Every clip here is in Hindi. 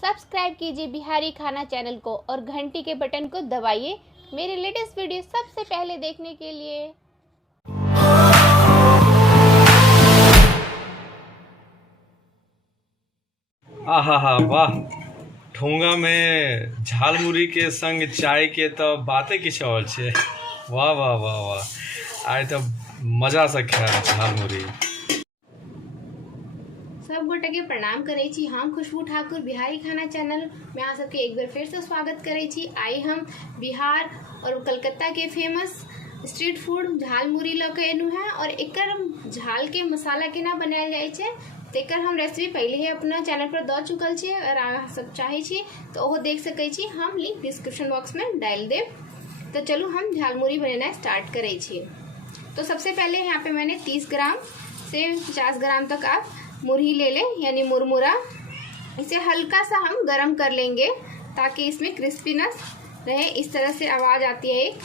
सब्सक्राइब कीजिए बिहारी खाना चैनल को और घंटी के बटन को दबाइए मेरे लेटेस्ट वीडियो सबसे पहले देखने के लिए। आहा वाह। ठोंगा में झाल मुड़ी के संग चाय के तो बातें किछ और छे। वाह वाह वाह वाह, आइ तो मजा से खायब झाल मुड़ी। सब गोटे के प्रणाम करे छी। हम खुशबू ठाकुर बिहारी खाना चैनल में अहाँ सबके एक बार फिर से स्वागत करे छी। आई हम बिहार और कलकत्ता के फेमस स्ट्रीट फूड झाल मुड़ी लके एनु है और एकर झाल के मसाला केना बनायल जाय छै तेकर हम रेसिपी पहले ही अपना चैनल पर दऽ चुकल छी। अगर अहाँ सब चाहे छी तो ओहो देख सकै छी, हम लिंक डिस्क्रिप्शन बॉक्स में डाल देब। तो चलू हम झाल मुड़ी बनाना स्टार्ट करे छी। तो सबसे पहले यहाँ पे मैंने 30 ग्राम से 50 ग्राम तक आप मुरही ले लें, यानी मुरमुरा। इसे हल्का सा हम गरम कर लेंगे ताकि इसमें क्रिस्पीनेस रहे। इस तरह से आवाज़ आती है एक,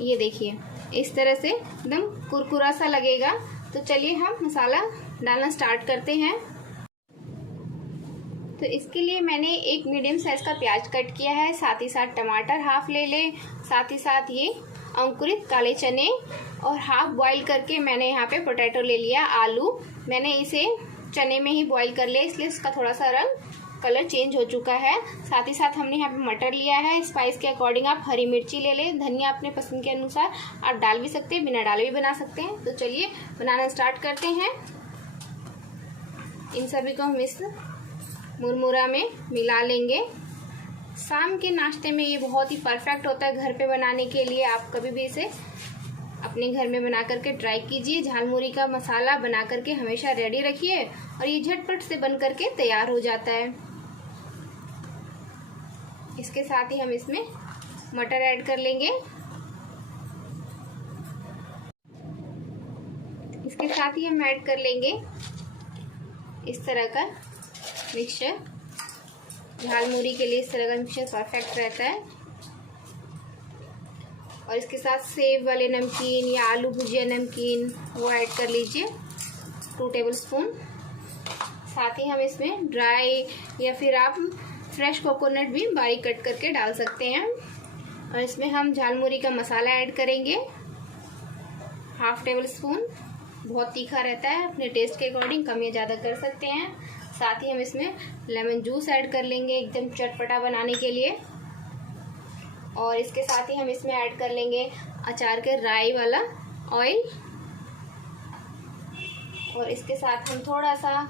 ये देखिए इस तरह से एकदम कुरकुरा सा लगेगा। तो चलिए हम मसाला डालना स्टार्ट करते हैं। तो इसके लिए मैंने एक मीडियम साइज़ का प्याज कट किया है, साथ ही साथ टमाटर हाफ ले लें, साथ ही साथ ये अंकुरित काले चने और हाफ बॉईल करके मैंने यहाँ पे पोटैटो ले लिया, आलू। मैंने इसे चने में ही बॉईल कर लिया, इसलिए इसका थोड़ा सा कलर चेंज हो चुका है। साथ ही साथ हमने यहाँ पे मटर लिया है। स्पाइस के अकॉर्डिंग आप हरी मिर्ची ले लें, धनिया अपने पसंद के अनुसार आप डाल भी सकते हैं, बिना डाले भी बना सकते हैं। तो चलिए बनाना स्टार्ट करते हैं। इन सभी को हम इस मुरमुरा में मिला लेंगे। शाम के नाश्ते में ये बहुत ही परफेक्ट होता है घर पे बनाने के लिए। आप कभी भी इसे अपने घर में बना करके ट्राई कीजिए। झाल मुड़ी का मसाला बना करके हमेशा रेडी रखिए और ये झटपट से बन करके तैयार हो जाता है। इसके साथ ही हम इसमें मटर ऐड कर लेंगे। इसके साथ ही हम ऐड कर लेंगे इस तरह का मिक्सचर। झाल मुड़ी के लिए इस तरह का मिक्सचर परफेक्ट रहता है। और इसके साथ सेव वाले नमकीन या आलू भुजिया नमकीन वो ऐड कर लीजिए 2 टेबलस्पून। साथ ही हम इसमें ड्राई या फिर आप फ्रेश कोकोनट भी बारीक कट करके डाल सकते हैं। और इसमें हम झाल मुड़ी का मसाला ऐड करेंगे हाफ टेबलस्पून। बहुत तीखा रहता है, अपने टेस्ट के अकॉर्डिंग कम या ज़्यादा कर सकते हैं। साथ ही हम इसमें लेमन जूस ऐड कर लेंगे एकदम चटपटा बनाने के लिए। और इसके साथ ही हम इसमें ऐड कर लेंगे अचार के राई वाला ऑयल। और इसके साथ हम थोड़ा सा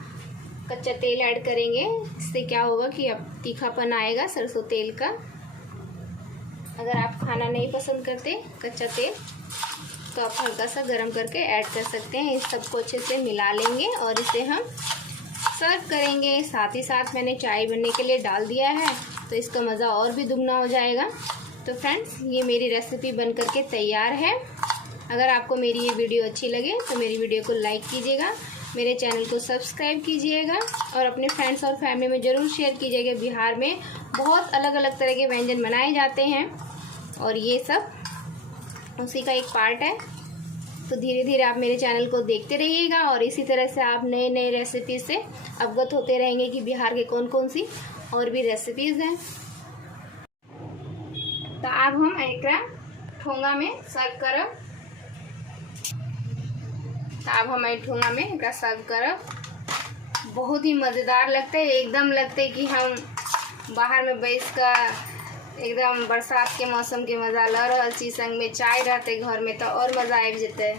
कच्चा तेल ऐड करेंगे। इससे क्या होगा कि अब तीखापन आएगा सरसों तेल का। अगर आप खाना नहीं पसंद करते कच्चा तेल तो आप हल्का सा गरम करके ऐड कर सकते हैं। इस सबको अच्छे से मिला लेंगे और इसे हम सर्व करेंगे। साथ ही साथ मैंने चाय बनने के लिए डाल दिया है तो इसका मज़ा और भी दुगना हो जाएगा। तो फ्रेंड्स, ये मेरी रेसिपी बन करके तैयार है। अगर आपको मेरी ये वीडियो अच्छी लगे तो मेरी वीडियो को लाइक कीजिएगा, मेरे चैनल को सब्सक्राइब कीजिएगा और अपने फ्रेंड्स और फैमिली में ज़रूर शेयर कीजिएगा। बिहार में बहुत अलग अलग तरह के व्यंजन बनाए जाते हैं और ये सब उसी का एक पार्ट है। तो धीरे धीरे आप मेरे चैनल को देखते रहिएगा और इसी तरह से आप नए नए रेसिपी से अवगत होते रहेंगे कि बिहार के कौन कौन सी और भी रेसिपीज़ हैं। तो अब हम एकरा ठोंगा में सर्व करब। तो अब हम ठोंगा में एकरा सर्व करब। बहुत ही मज़ेदार लगता है, एकदम लगता है कि हम बाहर में बैठ कर एकदम बरसात के मौसम के मज़ा ले रहा छी। संग में चाय रहते घर में तो और मज़ा आ जाते।